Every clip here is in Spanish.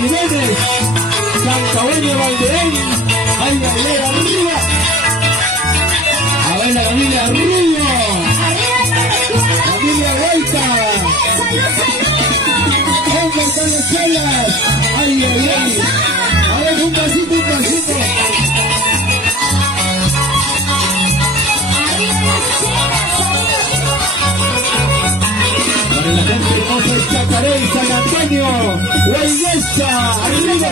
Jiménez, Santabueño, Valderén, ay, Galera, arriba. A ver la familia Rubio, familia Vuelta, venga con las chelas, ay, ay, ay. A ver, un pasito, un pasito. Para la gente hermosa de Chacaré y San Antonio, Guayguesa, arriba.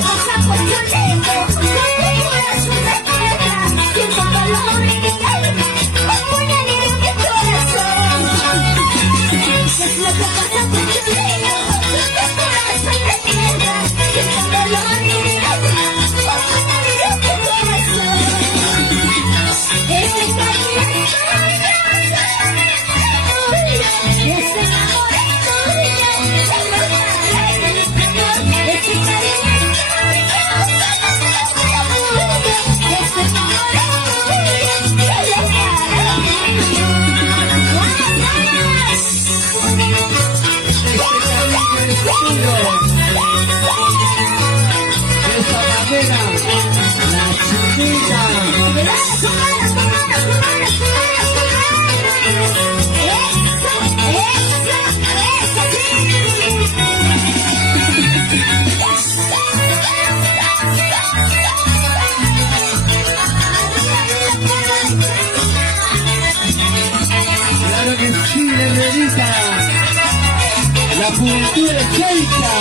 La juventud de Cheika,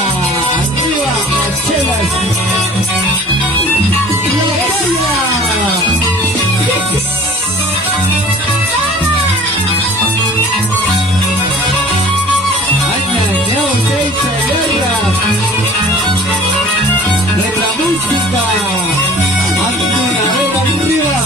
arriba las chelas. ¡Y la batalla! ¡Aña, Cheika, guerra! ¡De la música! ¡Antuna, arriba, arriba!